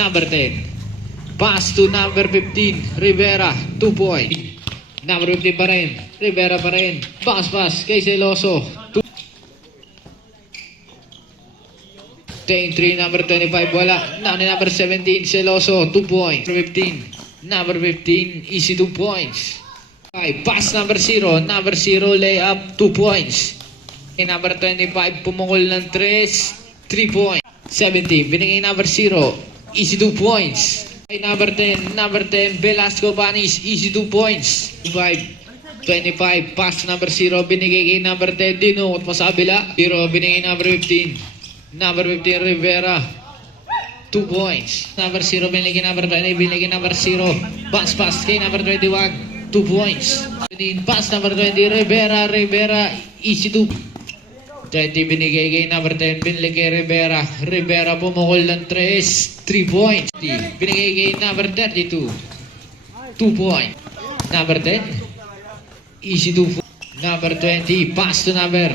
number 10. Pass to number 15, Rivera, 2 points. Number 15 pa rin, Rivera pa rin. Bounce pass kay Celoso. 3, number 25, wala. Now number 17, Celoso, 2 points. Number 15, easy 2 points. 5, pass number 0, layup, 2 points. Number 25, pumungol ng 3 points. 17, binigay number 0, easy 2 points. Number 10, Velasco Panis, easy 2 points. 25, pass number 0, binigay kay number 10, dinukot mo sa kabila. 0, binigay number 15. Number 15, Rivera, 2 points. Number 0, binigay number 20, binigay number 0. Pass kay number 21, 2 points. Pass number 20, Rivera, easy 2. 20, binigay kay number 10, binigay kay Rivera, pumukol ng 3 points. Binigay kay number 32, 2 points. Number 10, easy 2. Number 20, pass to number.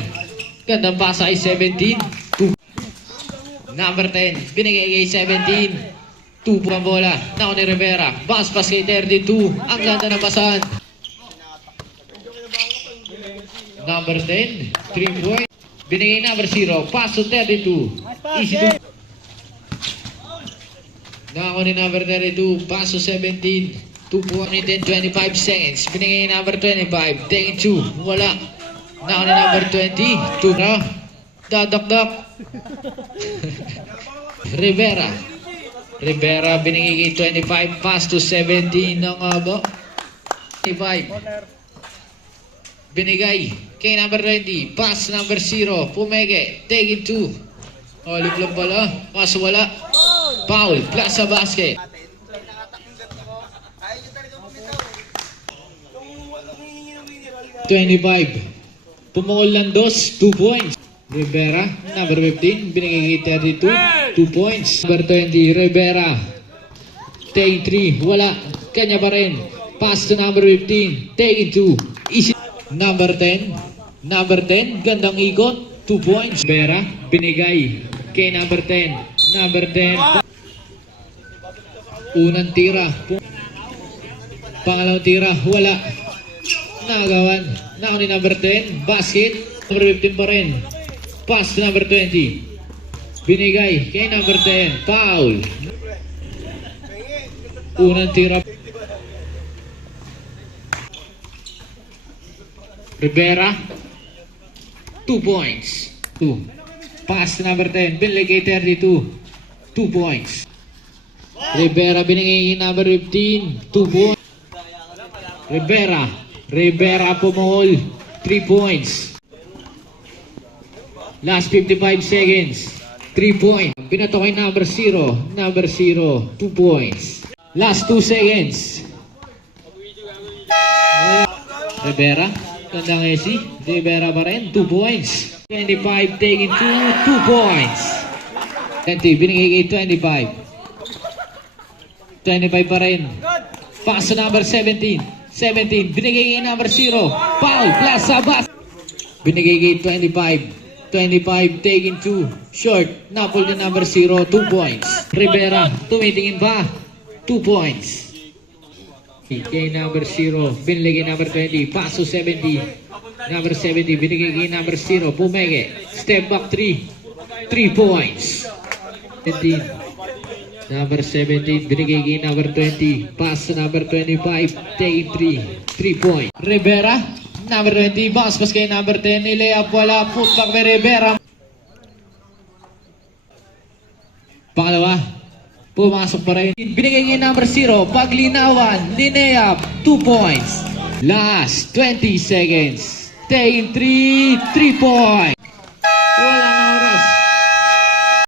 Gandang pass ay 17, 2. Number 10, binigay kay 17, 2 po ang bola. Now ni Rivera, pass kay 32, ang ganda ng basahan. Number 10, 3 points. Binigay number 0, pass to 32, easy 2. Now ni number 32, pass to 17, 2 points. 25 seconds, binigay number 25, taking 2, wala. Now ni number 20, 2 na. Dadakdak. Rivera, binigay kay 25, pass to 17 ng 25. Binigay kay number 20, pass number 0, pumege, take it 2. Liplop pala, pass wala. Foul, plus sa basket. 25, pumukol ng 2 points. Rivera, number 15, binigay kay 32, 2 points. Number 20, Rivera, take 3, wala, kanya pa rin. Pass to number 15, take 2, easy. Number 10, gandang ikot, 2 points. Rivera, binigay kay number 10, unang tira, pangalawang tira, wala. Nagawan, now ni number 10, basket, number 15 pa rin. Pass to number 20. Binigay kay number 10. Foul. Unang tira. Rivera. 2 points. 2. Pass to number 10. Binigay kay 32. 2 points. Rivera binigay kay number 15. 2 points. Rivera pumukol. 3 points. Last 55 seconds. 3 points. Binato kay number 0. 2 points. Last 2 seconds. Rivera. Tandang Esi. Rivera pa rin. 2 points. 25 taking 2 points. 20. Binigay kay 25. 25 pa rin. Pass to number 17. Binigay kay number 0. Foul. Plus sa bas. Binigay kay 25. 25 taking 2 short. Napol ni number 0, 2 points. Rivera tumitingin pa, 2 points. Kay number 0, binigay kay number 20, pass to 70. Number 70, binigay kay number 0, pumege, step back 3 points. 17. Number 17, binigay kay number 20, pass to number 25, taking 3 points. Rivera, number 20, bounce pass kay number 10, layup wala, putback kay Rivera. Pangalawa, pumasok pa rin. Binigay kay number 0, paglinawan, layup, 2 points. Last 20 seconds, taking 3 points.